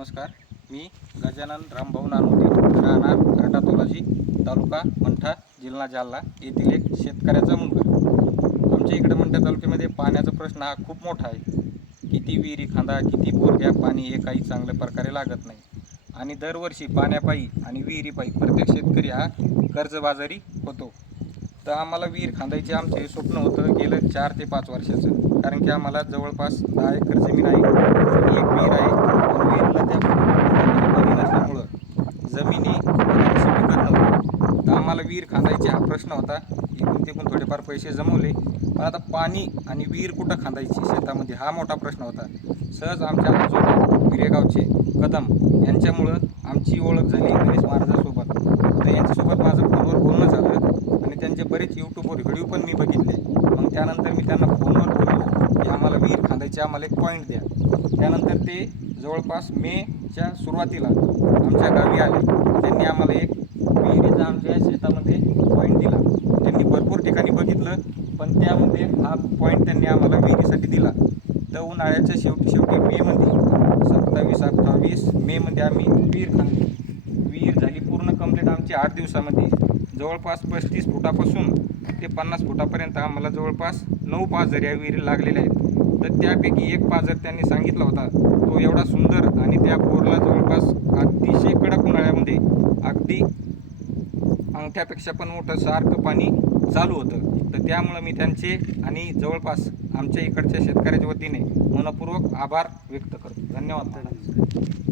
नमस्कार. मी गजानन रामभाऊ नानोटे, राहणार घाटातोलाजी, तालुका मंठा, जिल्हा जालना येथील एक शेतकऱ्याचा मुलगा. आमच्या इकडे मंठा तालुक्यामध्ये पाण्याचा प्रश्न हा खूप मोठा आहे. किती विहिरी खांदा, किती बोर घ्या, पाणी हे काही चांगल्या प्रकारे लागत नाही. आणि दरवर्षी पाण्यापायी आणि विहिरीपायी प्रत्येक शेतकरी हा कर्जबाजारी होतो. तर आम्हाला विहीर खांदायचे आमचे स्वप्न होतं गेलं 4 ते 5 वर्षाचं. कारण की आम्हाला जवळपास 10 एकर जमीन आहे, एक विहीर आहे. पण विहिरीला त्या पाणी नसल्यामुळं जमिनी तशी पिकत नव्हती. तर आम्हाला विहीर खांदायची हा प्रश्न होता. इकडून तिकडून थोडेफार पैसे जमवले, पण आता पाणी आणि विहीर कुठं खांदायची शेतामध्ये हा मोठा प्रश्न होता. सहज आमच्या आजोबा विरेगावचे कदम यांच्यामुळं आमची ओळख झाली गणेश महाराजांसोबत. तर यांच्यासोबत माझं फोनवर बोलणं झालं आणि त्यांचे बरेच यूट्यूबवर व्हिडिओ पण मी बघितले. मग त्यानंतर मी त्यांना फोनवर बोललो की आम्हाला विहीर खांदायची, आम्हाला एक पॉईंट द्या. त्यानंतर ते जवळपास मेच्या सुरुवातीला आमच्या गावी आले. त्यांनी आम्हाला एक विहिरीचा आमच्या शेतामध्ये पॉईंट दिला. त्यांनी भरपूर ठिकाणी बघितलं, पण त्यामध्ये हा पॉईंट त्यांनी आम्हाला विहिरीसाठी दिला. तर उन्हाळ्याच्या शेवटी मेमध्ये 27-28 मेमध्ये आम्ही विहीर खांदली. विहीर झाली पूर्ण कंप्लीट आमची 8 दिवसामध्ये. जवळपास 35 फुटापासून ते 50 फुटापर्यंत आम्हाला जवळपास 9 पाझर या विहिरी लागलेल्या आहेत. तर त्यापैकी एक पाझर त्यांनी सांगितला होता, तो एवढा सुंदर आणि त्या बोरला जवळपास अतिशय कडक उन्हाळ्यामध्ये अगदी अंगठ्यापेक्षा पण मोठं सारखं पाणी चालू होतं. तर त्यामुळं मी त्यांचे आणि जवळपास आमच्या इकडच्या शेतकऱ्याच्या वतीने मनपूर्वक आभार व्यक्त करतो. धन्यवाद.